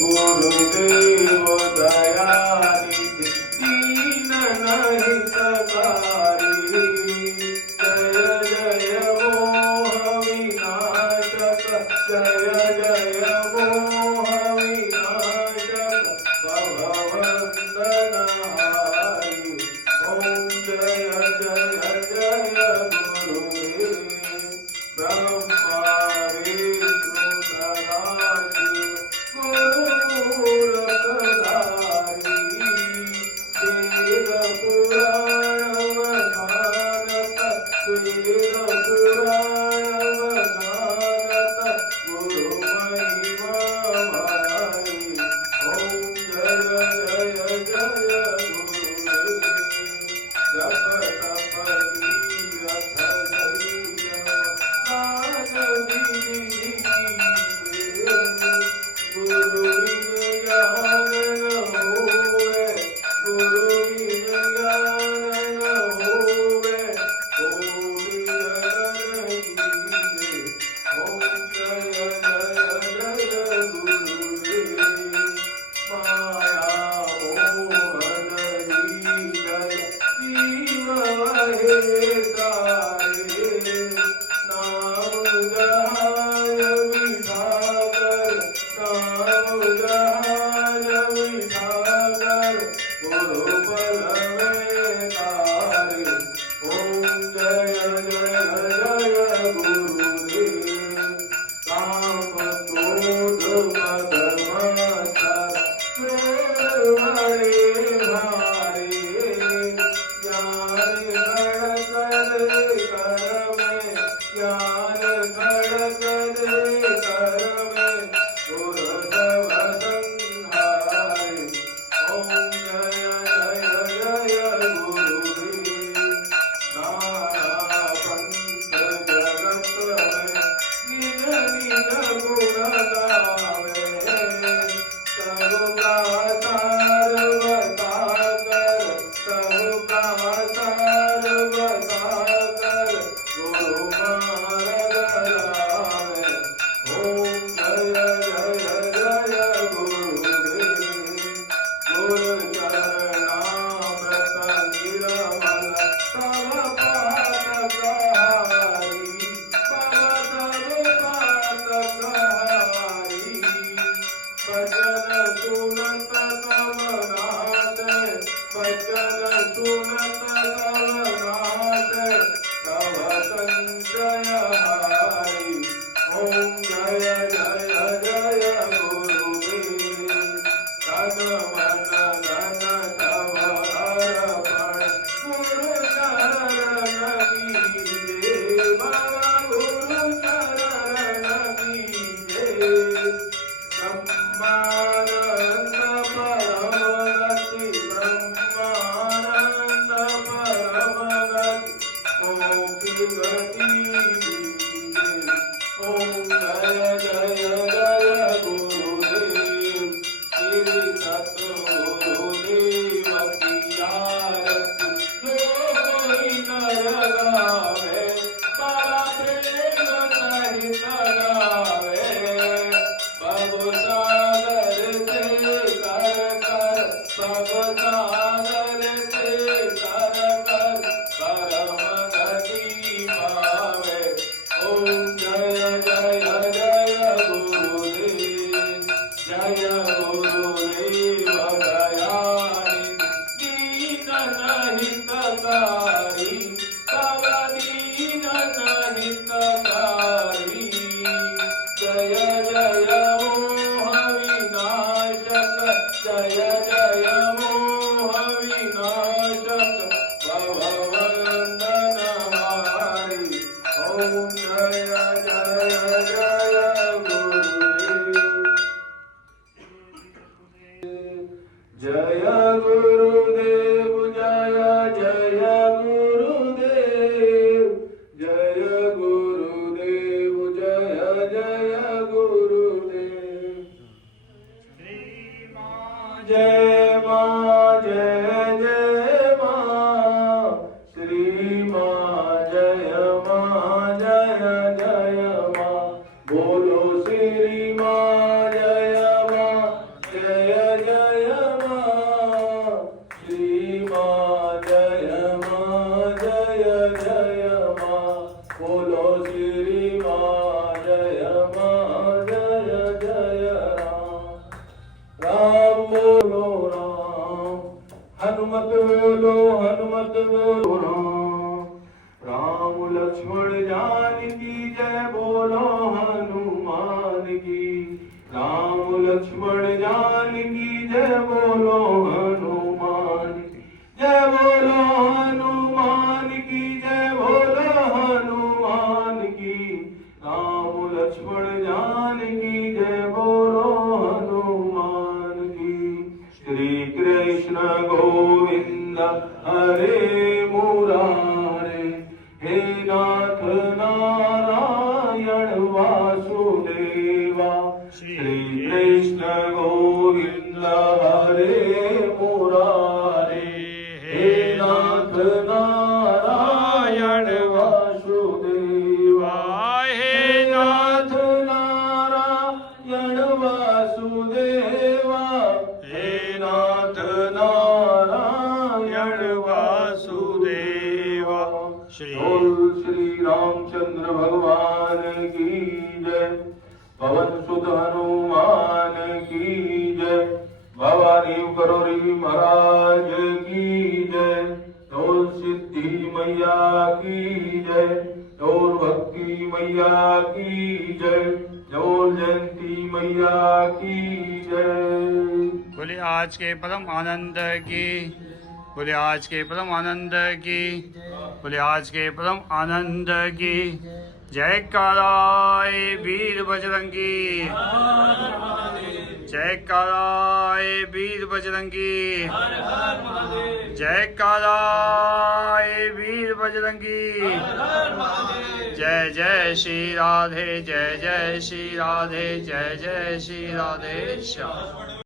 गुरुदेव दयानिधि दीन नहीं सकारी जय जय मोह विनाशक जय जय मोह विनाशक भववंदनहारी ओम जय जय जय गुरुदेव ब्रह्मा विष्णु सदाशिव गुरुरखधारी वेद पुराण वधानत वेद पुराण वधानत गुरु महिमा भारी ओम जय जय जय गुरुदेव जप तप तीरथ गुरु बिन ज्ञान न होवे गुरु बिन ज्ञान न होवे कोटि जगन कीजे ओम जय जय जय गुरुदेव माया मोहन लीलन जीव वहे सारे नाम जहाय विभागर नाम जहाय विभागर गुरु बल में तारे ओम जय जय जय गुरुदेव काम क्रोध मद मत्सर क्रोध हरे भारे ज्ञान खड़ कर में ज्ञान खड़ कर में गुरुदेव संहारे ओम जय जय जय गुरुदेव नाना पंथ जगत में निज निज गुण गावे सबका सार बता कर सबका सार बता कर गुरु मार्ग लावे ओम जय जय जय गुरुदेव गुरु चरणामृत निर्मल तव पातकहारी भव तव पातकहारी भजन सुनत तव नाथ भजन सुनत तव नाथ तव संशय हारी ओम जय जय जय गुरुदेव तन मन धन तव अर्पण गुरु चरण कीजे बाबा गुरु चरण कीजे ब्रह्मानंद परमगति ब्रह्मानंद परमगति मोक्ष गति दीजिए ओम जय जय जय गुरुदेव श्री सतगुरुदेव की आरती जो कोई नर गावे बाबा प्रेम सहित गावे भव सागर से कर कर भव सागर से कर कर परम गति पावे ओम जय जय जय गुरुदेव जय गुरुदेव दयानिधि दीन नहीं सकारी तव दीन नहीं सकारी जय जय मोह विनाशक जय जय मोह विनाशक भववंदनहारी ओम जय जय जय गुरुदेव जय गुरुदेव जय जय गुरुदेव जय गुरुदेव जय जय गुरुदेव जय मां जय जय मां श्री मां जय मां जय जय मां बोलो श्री मां जय हनुमत बोलो हनुमत बोलो। राम लक्ष्मण जानकी जय बोलो हनुमान की। राम लक्ष्मण जानकी जय बोलो हनुमान की। जय बोलो हनुमान की जय बोलो हनुमान की। राम लक्ष्मण जानकी जय बोलो हनुमान की। श्री कृष्ण गोविंद हरे मुरारे। हे नाथ नारायण वासुदेवा। श्री कृष्ण गोविंद हरे मुरारे। हे नाथ नारायण वासुदेवा। हे नाथ नारायण वासुदेवा। हे नाथ नारायण वासुदेवा। बोल श्री रामचंद्र भगवान की जय। पवन सुत हनुमान की जय। भवानी करोरी महाराज की जय। डोल सिद्धि मैया की जय। डोल भक्ति मैया की जय। डोल जयंती मैया की जय। बोले आज के परम आनंद की। बोले आज के परम आनंद की। बोले आज के परम आनंद की। जय काराय वीर बजरंगी। जय काराय वीर बजरंगी। जय काराय वीर बजरंगी। जय जय श्री राधे जय जय श्री राधे जय जय श्री राधे श्याम।